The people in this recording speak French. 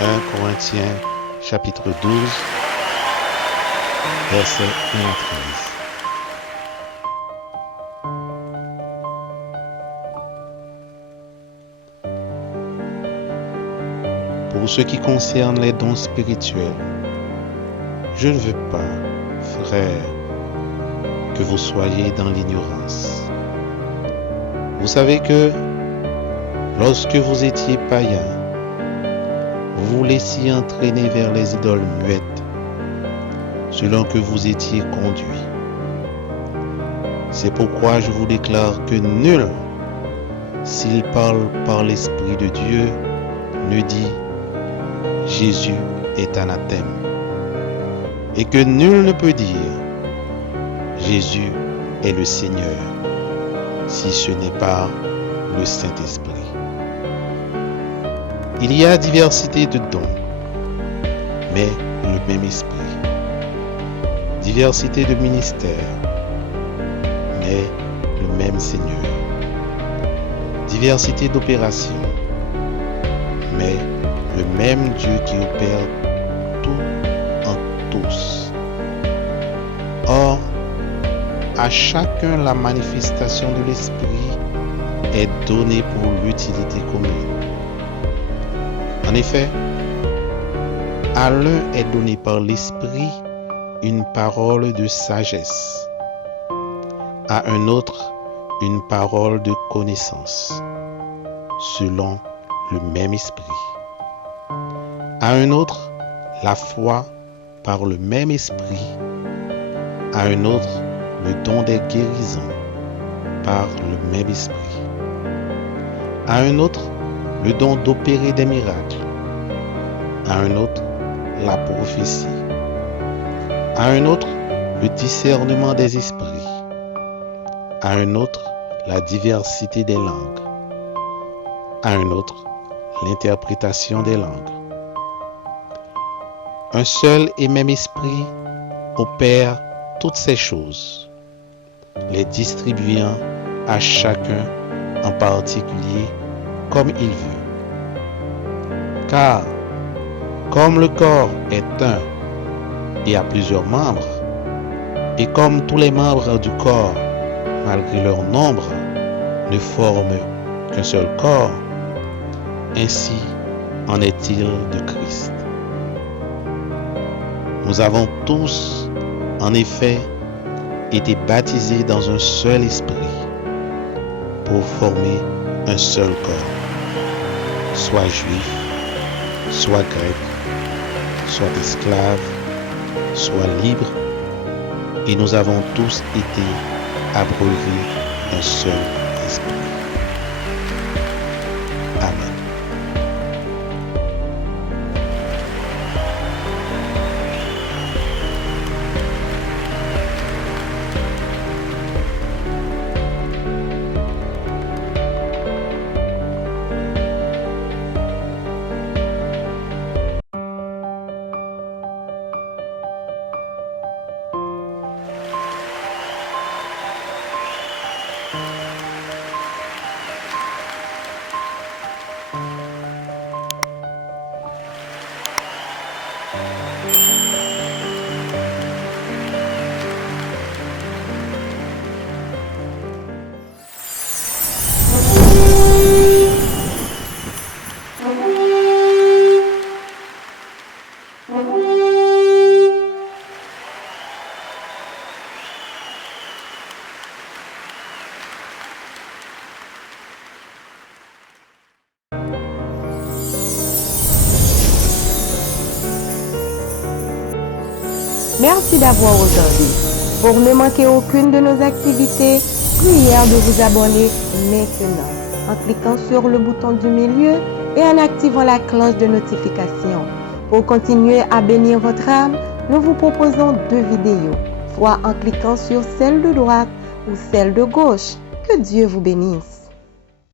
1 Corinthiens chapitre 12, versets 1 à 13. Pour ce qui concerne les dons spirituels, je ne veux pas, frères, que vous soyez dans l'ignorance. Vous savez que lorsque vous étiez païens, vous vous laissiez entraîner vers les idoles muettes, selon que vous étiez conduits. C'est pourquoi je vous déclare que nul, s'il parle par l'Esprit de Dieu, ne dit « Jésus est anathème » et que nul ne peut dire « Jésus est le Seigneur » si ce n'est par le Saint-Esprit. Il y a diversité de dons, mais le même esprit. Diversité de ministères, mais le même Seigneur. Diversité d'opérations, mais le même Dieu qui opère tout en tous. Or, à chacun la manifestation de l'Esprit est donnée pour l'utilité commune. En effet, à l'un est donné par l'Esprit une parole de sagesse, à un autre une parole de connaissance, selon le même Esprit, à un autre la foi par le même Esprit, à un autre le don des guérisons par le même Esprit, à un autre le don d'opérer des miracles, à un autre la prophétie, à un autre le discernement des esprits, à un autre la diversité des langues, à un autre l'interprétation des langues. Un seul et même esprit opère toutes ces choses, les distribuant à chacun en particulier comme il veut. Car, comme le corps est un et a plusieurs membres, et comme tous les membres du corps, malgré leur nombre, ne forment qu'un seul corps, ainsi en est-il de Christ. Nous avons tous, en effet, été baptisés dans un seul esprit, pour former un seul corps, soit juif, soit grec, soit esclave, soit libre, et nous avons tous été abreuvés d'un seul esprit. Amen. Merci d'avoir regardé. Pour ne manquer aucune de nos activités, prière de vous abonner maintenant en cliquant sur le bouton du milieu et en activant la cloche de notification. Pour continuer à bénir votre âme, nous vous proposons 2 vidéos, soit en cliquant sur celle de droite ou celle de gauche. Que Dieu vous bénisse.